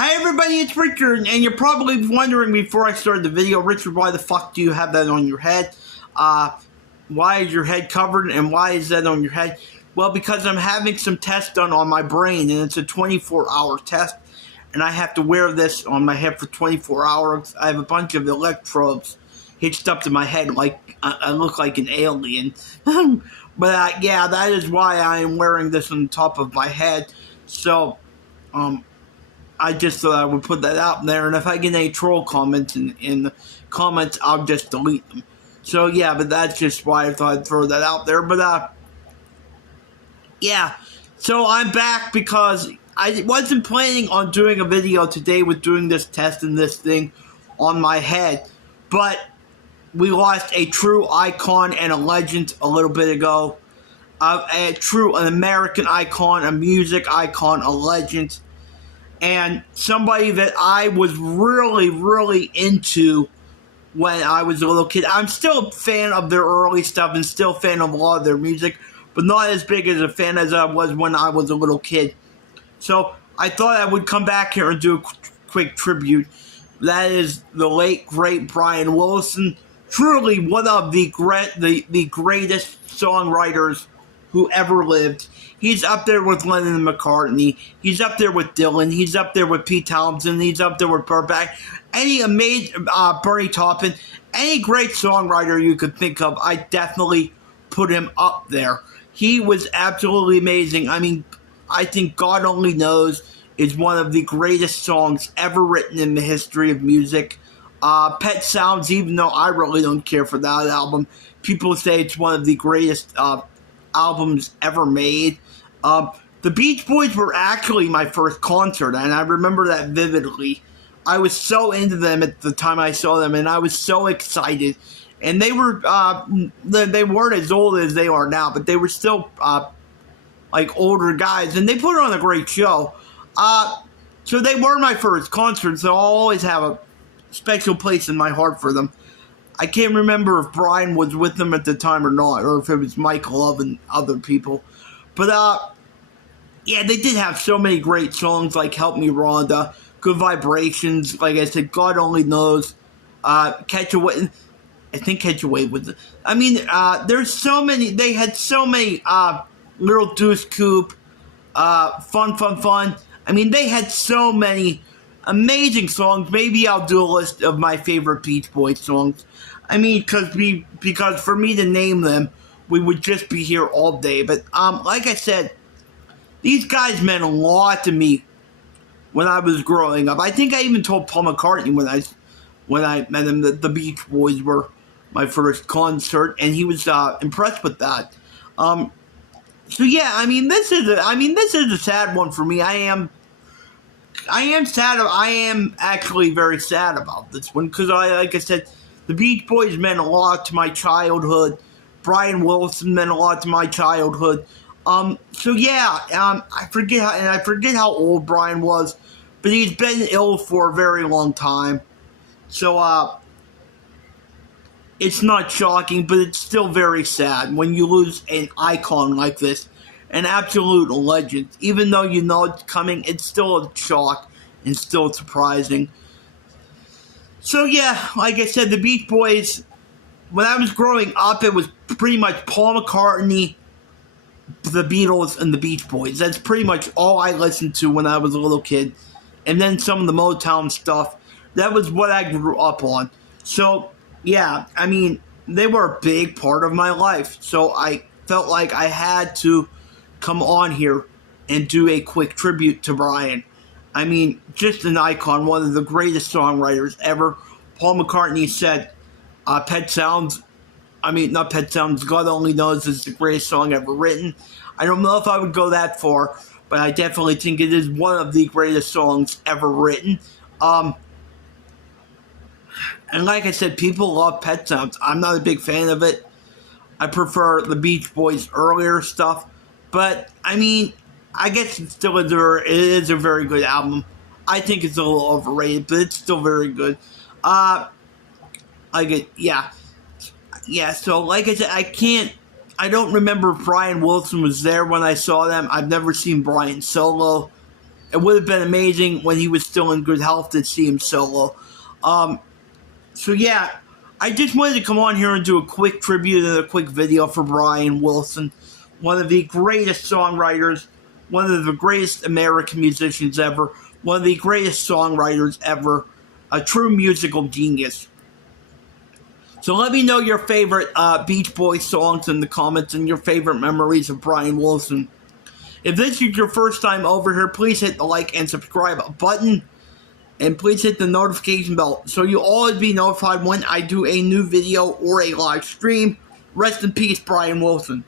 Hi everybody, it's Richard, and you're probably wondering before I started the video, Richard, why the fuck do you have that on your head? Why is your head covered, and why is that on your head? Well, because I'm having some tests done on my brain, and it's a 24-hour test, and I have to wear this on my head for 24 hours. I have a bunch of electrodes hitched up to my head like I look like an alien. But yeah, that is why I am wearing this on top of my head. So, I just thought I would put that out there, and if I get any troll comments in the comments, I'll just delete them. So yeah, but that's just why I thought I'd throw that out there. But yeah, so I'm back because I wasn't planning on doing a video today with doing this test and this thing on my head, but we lost a true icon and a legend a little bit ago. An American icon, a music icon, a legend. And somebody that I was really, really into when I was a little kid. I'm still a fan of their early stuff and still a fan of a lot of their music, but not as big as a fan as I was when I was a little kid. So I thought I would come back here and do a quick tribute. That is the late, great Brian Willson. Truly one of the greatest songwriters who ever lived. He's up there with Lennon and McCartney. He's up there with Dylan. He's up there with Pete Townsend. He's up there with Burbank. Any amazing Bernie Taupin, any great songwriter you could think of, I definitely put him up there. He was absolutely amazing. I mean, I think God Only Knows is one of the greatest songs ever written in the history of music. Pet Sounds, even though I really don't care for that album, people say it's one of the greatest albums ever made. The Beach Boys were actually my first concert, and I remember that vividly. I was so into them at the time I saw them, and I was so excited. And they were, they weren't as old as they are now, but they were still, like, older guys, and they put on a great show. So they were my first concert, so I'll always have a special place in my heart for them. I can't remember if Brian was with them at the time or not, or if it was Mike Love and other people. But, yeah, they did have so many great songs like Help Me Rhonda, Good Vibrations, like I said, God Only Knows, Catch a Wave. I think Catch a Wave was it. I mean, there's so many, they had so many, Little Deuce Coupe, Fun. I mean, they had so many amazing songs. Maybe I'll do a list of my favorite Beach Boys songs. I mean, because for me to name them, we would just be here all day. But like I said, these guys meant a lot to me when I was growing up. I think I even told Paul McCartney when I met him that the Beach Boys were my first concert, and he was impressed with that. So yeah, I mean, this is a sad one for me. I am sad. I am actually very sad about this one because, like I said, the Beach Boys meant a lot to my childhood. Brian Willson meant a lot to my childhood. So yeah, I forget how old Brian was, but he's been ill for a very long time. So it's not shocking, but it's still very sad when you lose an icon like this, an absolute legend. Even though you know it's coming, it's still a shock and still surprising. So yeah, like I said, the Beach Boys, when I was growing up, it was pretty much Paul McCartney, the Beatles, and the Beach Boys. That's pretty much all I listened to when I was a little kid. And then some of the Motown stuff. That was what I grew up on. So yeah, I mean, they were a big part of my life. So I felt like I had to come on here and do a quick tribute to Brian. I mean, just an icon, one of the greatest songwriters ever. Paul McCartney said, Pet Sounds, not Pet Sounds, God Only Knows is the greatest song ever written. I don't know if I would go that far, but I definitely think it is one of the greatest songs ever written. And like I said, people love Pet Sounds. I'm not a big fan of it. I prefer the Beach Boys' earlier stuff. But, I mean, I guess it is a very good album. I think it's a little overrated, but it's still very good. Yeah, so like I said, I don't remember if Brian Willson was there when I saw them. I've never seen Brian solo. It would have been amazing when he was still in good health to see him solo. So yeah, I just wanted to come on here and do a quick tribute and a quick video for Brian Wilson, one of the greatest songwriters, one of the greatest American musicians ever, one of the greatest songwriters ever, a true musical genius. So let me know your favorite Beach Boys songs in the comments and your favorite memories of Brian Wilson. If this is your first time over here, please hit the like and subscribe button. And please hit the notification bell so you'll always be notified when I do a new video or a live stream. Rest in peace, Brian Wilson.